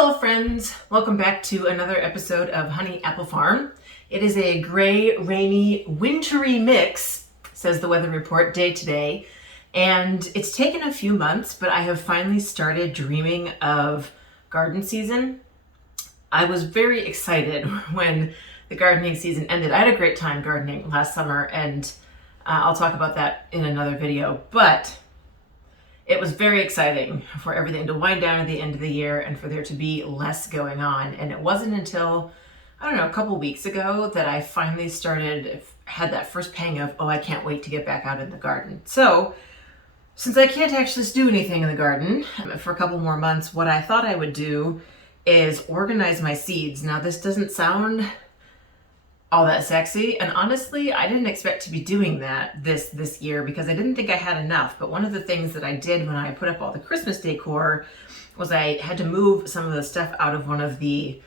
Hello friends, welcome back to another episode of Honey Apple Farm. It is a gray, rainy, wintry mix, says the weather report day today, and it's taken a few months, but I have finally started dreaming of garden season. I was very excited when the gardening season ended. I had a great time gardening last summer, and I'll talk about that in another video, but it was very exciting for everything to wind down at the end of the year and for there to be less going on. And it wasn't until, a couple weeks ago that I finally had that first pang of, I can't wait to get back out in the garden. So since I can't actually do anything in the garden for a couple more months, what I thought I would do is organize my seeds. Now, this doesn't sound all that sexy, and honestly I didn't expect to be doing that this year because I didn't think I had enough. But one of the things that I did when I put up all the Christmas decor was I had to move some of the stuff out of one of the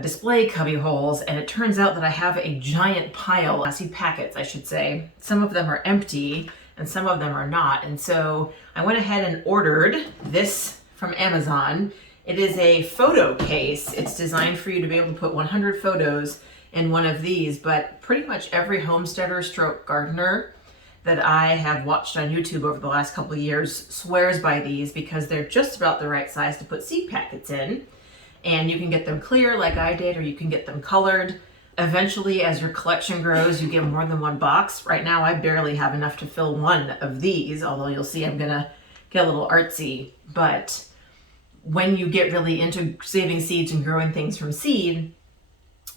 display cubby holes, and it turns out that I have a giant pile of seed packets, I should say. Some of them are empty and some of them are not, and so I went ahead and ordered this from Amazon. It is a photo case. It's designed for you to be able to put 100 photos in one of these, but pretty much every homesteader stroke gardener that I have watched on YouTube over the last couple of years swears by these because they're just about the right size to put seed packets in, and you can get them clear like I did, or you can get them colored. Eventually, as your collection grows, you get more than one box. Right now I barely have enough to fill one of these, although you'll see I'm gonna get a little artsy. But when you get really into saving seeds and growing things from seed,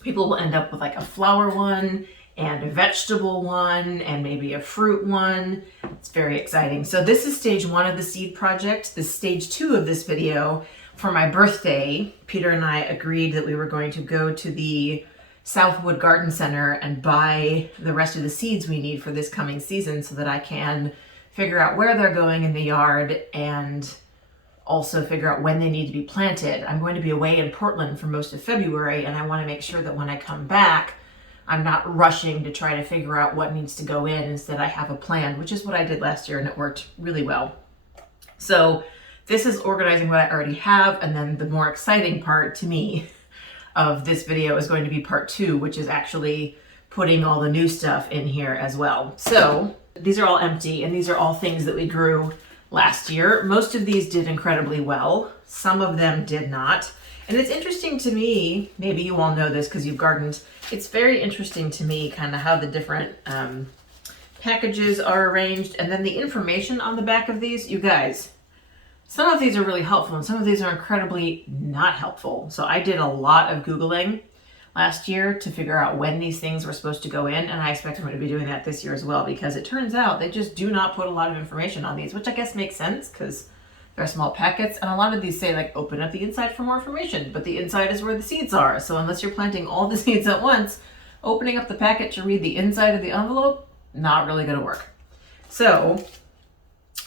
people will end up with like a flower one and a vegetable one and maybe a fruit one. It's very exciting. So this is stage 1 of the seed project. This stage 2 of this video, for my birthday, Peter and I agreed that we were going to go to the Southwood Garden Center and buy the rest of the seeds we need for this coming season so that I can figure out where they're going in the yard and also figure out when they need to be planted. I'm going to be away in Portland for most of February, and I want to make sure that when I come back, I'm not rushing to try to figure out what needs to go in. Instead, I have a plan, which is what I did last year, and it worked really well. So this is organizing what I already have, and then the more exciting part to me of this video is going to be part 2, which is actually putting all the new stuff in here as well. So these are all empty, and these are all things that we grew last year. Most of these did incredibly well. Some of them did not. And it's interesting to me, maybe you all know this because you've gardened, it's very interesting to me kind of how the different packages are arranged, and then the information on the back of these. You guys, some of these are really helpful and some of these are incredibly not helpful. So I did a lot of Googling last year to figure out when these things were supposed to go in, and I expect I'm going to be doing that this year as well, because it turns out they just do not put a lot of information on these, which I guess makes sense because they're small packets, and a lot of these say like open up the inside for more information, but the inside is where the seeds are. So unless you're planting all the seeds at once, opening up the packet to read the inside of the envelope, not really going to work. So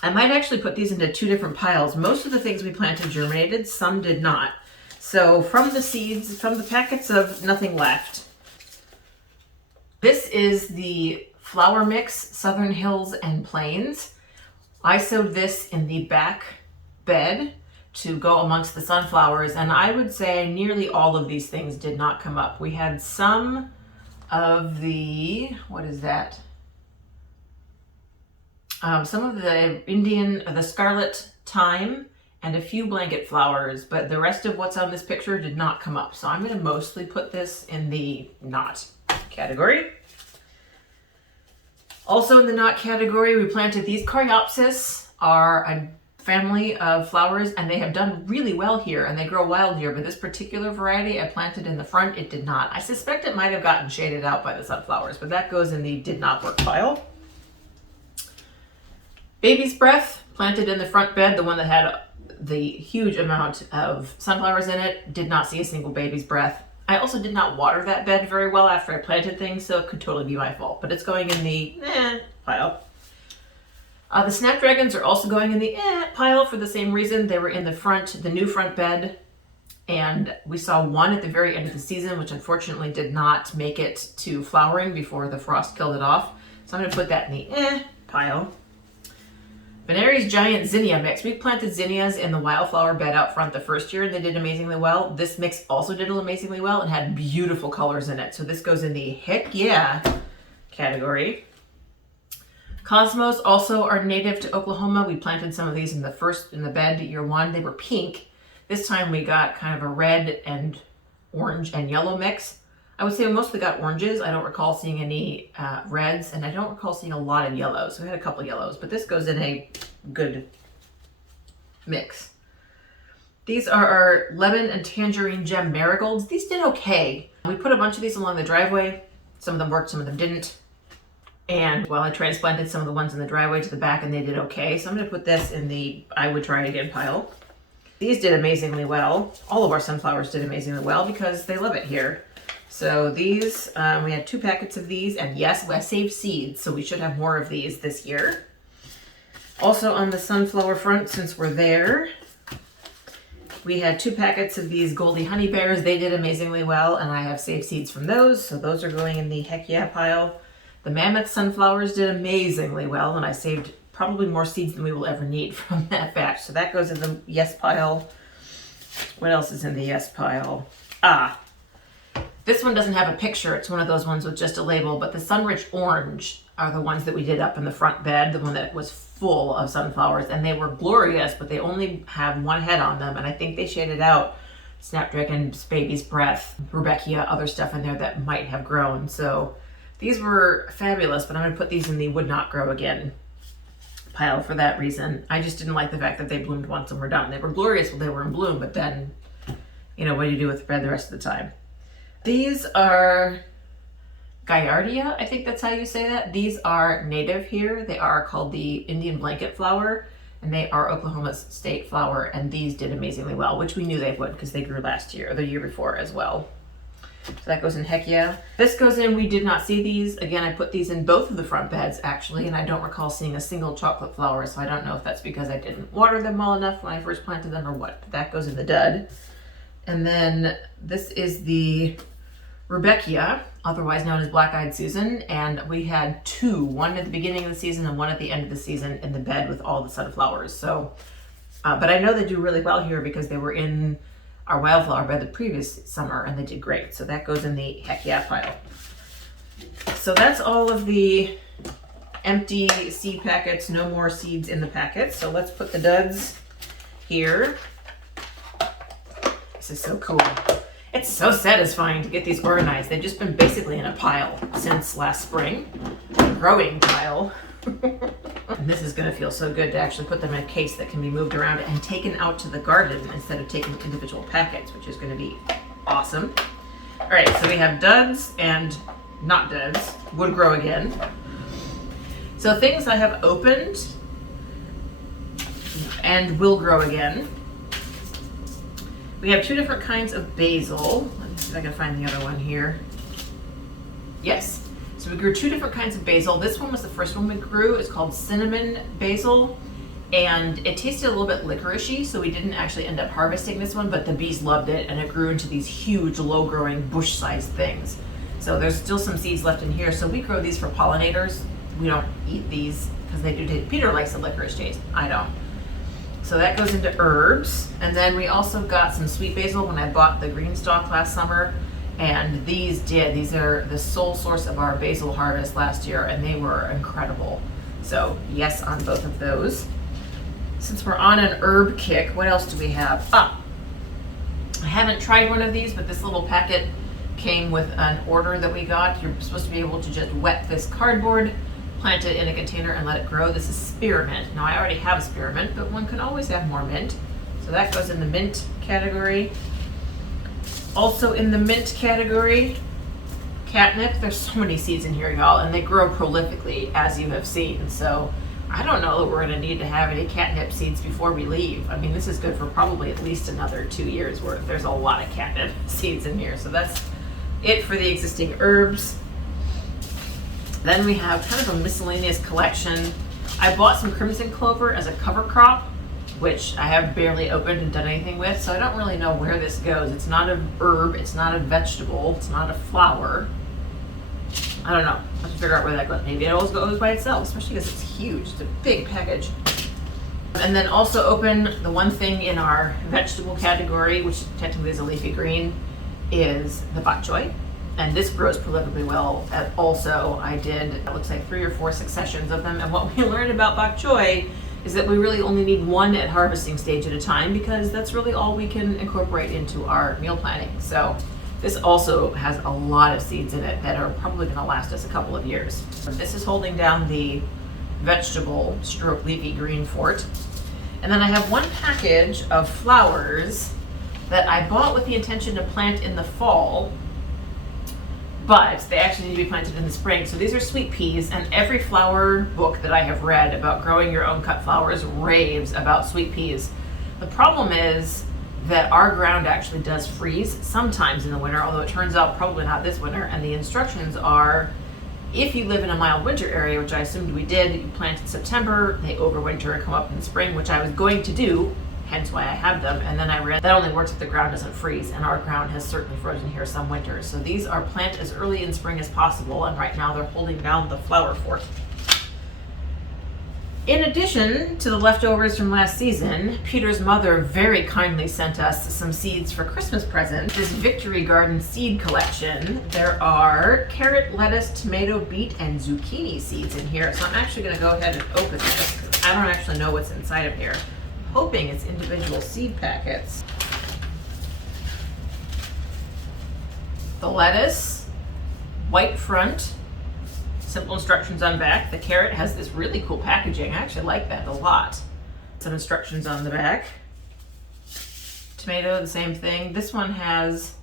I might actually put these into 2 different piles. Most of the things we planted germinated, some did not. So from the seeds, from the packets of nothing left, this is the flower mix, Southern Hills and Plains. I sowed this in the back bed to go amongst the sunflowers, and I would say nearly all of these things did not come up. We had some of the, what is that? Some of the scarlet thyme and a few blanket flowers, but the rest of what's on this picture did not come up. So I'm going to mostly put this in the not category. Also in the not category, we planted these. Coreopsis are a family of flowers, and they have done really well here, and they grow wild here, but this particular variety I planted in the front, it did not. I suspect it might have gotten shaded out by the sunflowers, but that goes in the did not work pile. Baby's Breath, planted in the front bed, the one that had the huge amount of sunflowers in it, did not see a single baby's breath. I also did not water that bed very well after I planted things, so it could totally be my fault, but it's going in the pile. The snapdragons are also going in the pile for the same reason. They were in the new front bed, and we saw one at the very end of the season, which unfortunately did not make it to flowering before the frost killed it off. So I'm going to put that in the pile. Venere's Giant Zinnia Mix. We planted zinnias in the wildflower bed out front the first year and they did amazingly well. This mix also did amazingly well and had beautiful colors in it. So this goes in the heck yeah category. Cosmos also are native to Oklahoma. We planted some of these in the bed year one. They were pink. This time we got kind of a red and orange and yellow mix. I would say we mostly got oranges. I don't recall seeing any reds, and I don't recall seeing a lot of yellows. So we had a couple yellows, but this goes in a good mix. These are our lemon and tangerine gem marigolds. These did okay. We put a bunch of these along the driveway. Some of them worked, some of them didn't. And I transplanted some of the ones in the driveway to the back and they did okay. So I'm gonna put this in the I would try again pile. These did amazingly well. All of our sunflowers did amazingly well because they love it here. So these, we had 2 packets of these, and yes, I saved seeds, so we should have more of these this year. Also on the sunflower front, since we're there, we had 2 packets of these Goldie Honey Bears. They did amazingly well, and I have saved seeds from those, so those are going in the heck yeah pile. The Mammoth sunflowers did amazingly well, and I saved probably more seeds than we will ever need from that batch. So that goes in the yes pile. What else is in the yes pile? This one doesn't have a picture. It's one of those ones with just a label, but the Sunrich Orange are the ones that we did up in the front bed, the one that was full of sunflowers, and they were glorious, but they only have 1 head on them, and I think they shaded out Snapdragon's Baby's Breath, Rudbeckia, other stuff in there that might have grown. So these were fabulous, but I'm gonna put these in the would not grow again pile for that reason. I just didn't like the fact that they bloomed once and were done. They were glorious when they were in bloom, but then, what do you do with red the rest of the time? These are Gaillardia, I think that's how you say that. These are native here. They are called the Indian blanket flower, and they are Oklahoma's state flower, and these did amazingly well, which we knew they would because they grew last year or the year before as well. So that goes in heck yeah. This goes in, we did not see these. Again, I put these in both of the front beds actually, and I don't recall seeing a single chocolate flower, so I don't know if that's because I didn't water them well enough when I first planted them or what. But that goes in the dud. And then this is the Rudbeckia, otherwise known as Black-Eyed Susan, and we had 2, one at the beginning of the season and one at the end of the season in the bed with all the sunflowers. So, but I know they do really well here because they were in our wildflower bed the previous summer and they did great. So that goes in the heck yeah pile. So that's all of the empty seed packets, no more seeds in the packets. So let's put the duds here. This is so cool. It's so satisfying to get these organized. They've just been basically in a pile since last spring, a growing pile. And this is gonna feel so good to actually put them in a case that can be moved around and taken out to the garden instead of taking individual packets, which is gonna be awesome. All right, so we have duds and not duds, would grow again. So things I have opened and will grow again. We have 2 different kinds of basil. Let me see if I can find the other one here. Yes. So we grew 2 different kinds of basil. This one was the first one we grew. It's called cinnamon basil, and it tasted a little bit licoricey, so we didn't actually end up harvesting this one, but the bees loved it, and it grew into these huge, low-growing, bush-sized things. So there's still some seeds left in here. So we grow these for pollinators. We don't eat these because they do taste. Peter likes the licorice taste. I don't. So that goes into herbs. And then we also got some sweet basil when I bought the green stalk last summer. And these are the sole source of our basil harvest last year, and they were incredible. So yes on both of those. Since we're on an herb kick, what else do we have? I haven't tried one of these, but this little packet came with an order that we got. You're supposed to be able to just wet this cardboard, plant it in a container, and let it grow. This is spearmint. Now I already have spearmint, but one can always have more mint. So that goes in the mint category. Also in the mint category, catnip. There's so many seeds in here, y'all, and they grow prolifically, as you have seen. So I don't know that we're gonna need to have any catnip seeds before we leave. I mean, this is good for probably at least another 2 years worth. There's a lot of catnip seeds in here. So that's it for the existing herbs. Then we have kind of a miscellaneous collection. I bought some crimson clover as a cover crop, which I have barely opened and done anything with, so I don't really know where this goes. It's not a herb, it's not a vegetable, it's not a flower. I don't know. I have to figure out where that goes. Maybe it always goes by itself, especially because it's huge. It's a big package. And then also open the one thing in our vegetable category, which technically is a leafy green, is the bok choy. And this grows prolifically well. Also, I did, it looks like 3 or 4 successions of them. And what we learned about bok choy is that we really only need one at harvesting stage at a time, because that's really all we can incorporate into our meal planning. So this also has a lot of seeds in it that are probably going to last us a couple of years. This is holding down the vegetable stroke leafy green fort. And then I have one package of flowers that I bought with the intention to plant in the fall, but they actually need to be planted in the spring. So these are sweet peas, and every flower book that I have read about growing your own cut flowers raves about sweet peas. The problem is that our ground actually does freeze sometimes in the winter, although it turns out probably not this winter, and the instructions are, if you live in a mild winter area, which I assumed we did, you plant in September, they overwinter and come up in the spring, which I was going to do, hence why I have them. And then I read that only works if the ground doesn't freeze, and our ground has certainly frozen here some winters. So these are planted as early in spring as possible, and right now they're holding down the flower fort. In addition to the leftovers from last season, Peter's mother very kindly sent us some seeds for Christmas present. This Victory Garden seed collection. There are carrot, lettuce, tomato, beet, and zucchini seeds in here. So I'm actually going to go ahead and open this, because I don't actually know what's inside of here. I'm hoping it's individual seed packets. The lettuce, white front, simple instructions on back. The carrot has this really cool packaging. I actually like that a lot. Some instructions on the back. Tomato, the same thing. This one has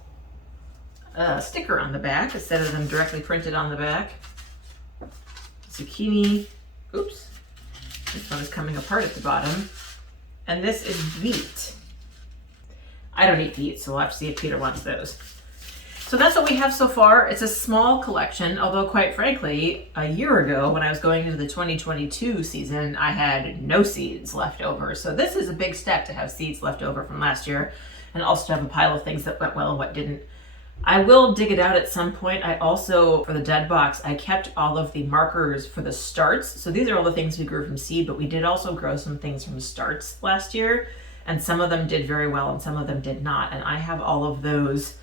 a sticker on the back instead of them directly printed on the back. Zucchini, oops, this one is coming apart at the bottom. And this is beet. I don't eat beet, so we'll have to see if Peter wants those. So that's what we have so far. It's a small collection, although quite frankly, a year ago when I was going into the 2022 season, I had no seeds left over. So this is a big step to have seeds left over from last year, and also to have a pile of things that went well and what didn't. I will dig it out at some point. I also, for the dead box, I kept all of the markers for the starts. So these are all the things we grew from seed, but we did also grow some things from starts last year, and some of them did very well and some of them did not. And I have all of those,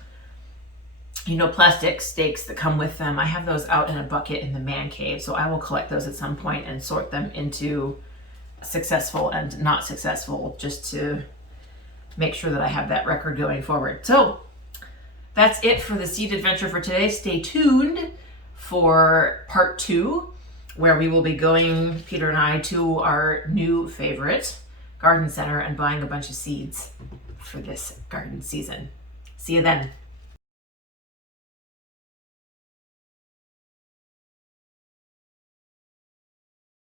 you know, plastic stakes that come with them. I have those out in a bucket in the man cave. So I will collect those at some point and sort them into successful and not successful, just to make sure that I have that record going forward. So that's it for the seed adventure for today. Stay tuned for part 2, where we will be going, Peter and I, to our new favorite garden center and buying a bunch of seeds for this garden season. See you then.